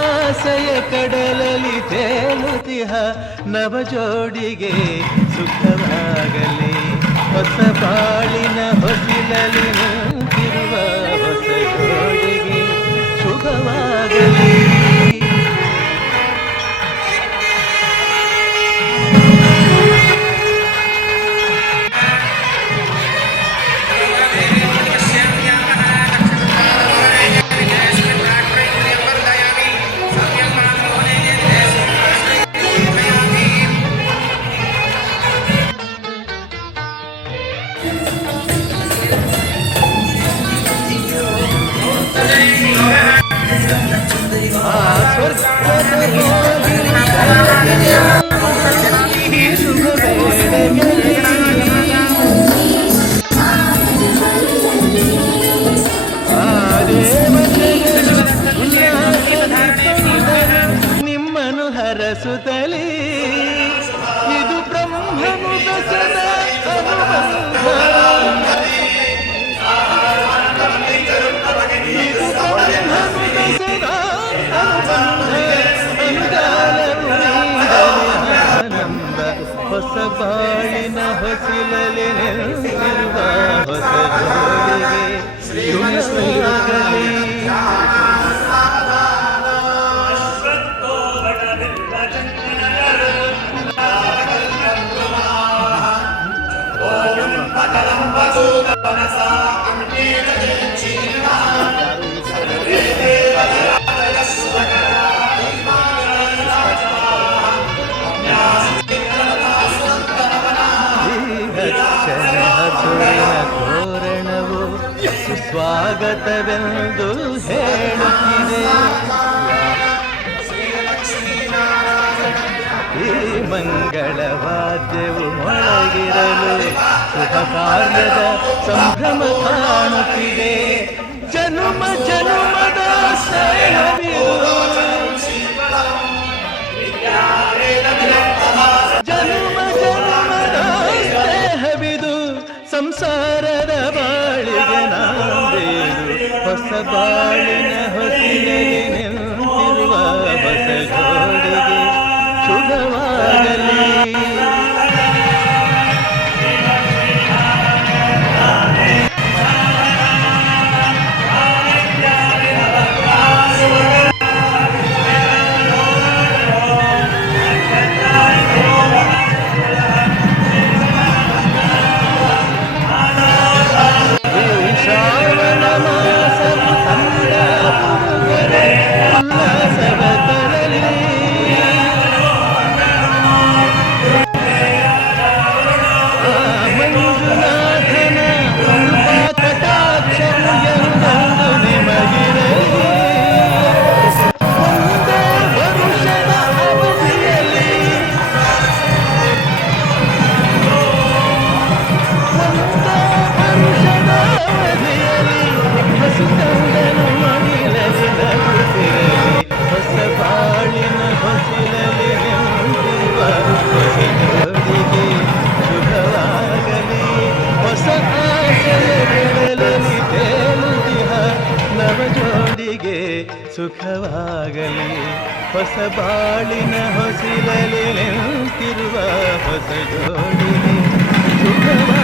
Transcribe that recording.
ಆಸೆಯ ಕಡಲಲ್ಲಿ ತೇಲುತಿಹ ನವ ಜೋಡಿಗೆ ಸುಖವಾಗಲಿ. ಹೊಸ ಬಾಳಿನ ಹೊಸಿಲಲಿ ನಿಂತಿರುವ ಹೊಸ ಜೋಡಿಗೆ ಶುಭವಾಗಲಿ. ನಿಮ್ಮನು ಹರಸುತ್ತಲೇ ಇದು ಬ್ರಹ್ಮನುದಸದ ಹೊಸ ಬಾಳಿನ ಹೊಸಿಲಲಿ ನಿಂತಿರುವ ಹೊಸ ಜೋಡಿಗೆ ಶುಭವಾಗಲಿ. ತೋರಣವು ಸುಸ್ವಾಗತವೆಂದು ಹೇಳುತ್ತಿದೆ. ಈ ಮಂಗಳವಾದ್ಯವು ಮೊಳಗಿರಲು ಶುಭ ಕಾರ್ಯದ ಸಂಭ್ರಮ ಕಾಣುತ್ತಿದೆ. ಜನುಮ ಜನುಮದ ಸ್ನೇಹವಿದು, ಜನುಮ ಜನುಮದ ಸ್ನೇಹವಿದು, ಸಂಸಾರದ ಬಾಳಿಗೆ ನಾಂದೇದು. ಹೊಸ ಬಾಳಿನ ಹೊಸಿಲಲಿ ನಿಂತಿರುವ ಹೊಸ ಜೋಡಿಗೆ ಶುಭವಾಗಲಿ. ಸುಖವಾಗಲಿ. ಹೊಸ ಬಾಳಿನ ಹೊಸಿಲಲಿ ನಿಂತಿರುವ ಹೊಸ ಜೋಡಿಗೆ ಸುಖವಾಗಲಿ.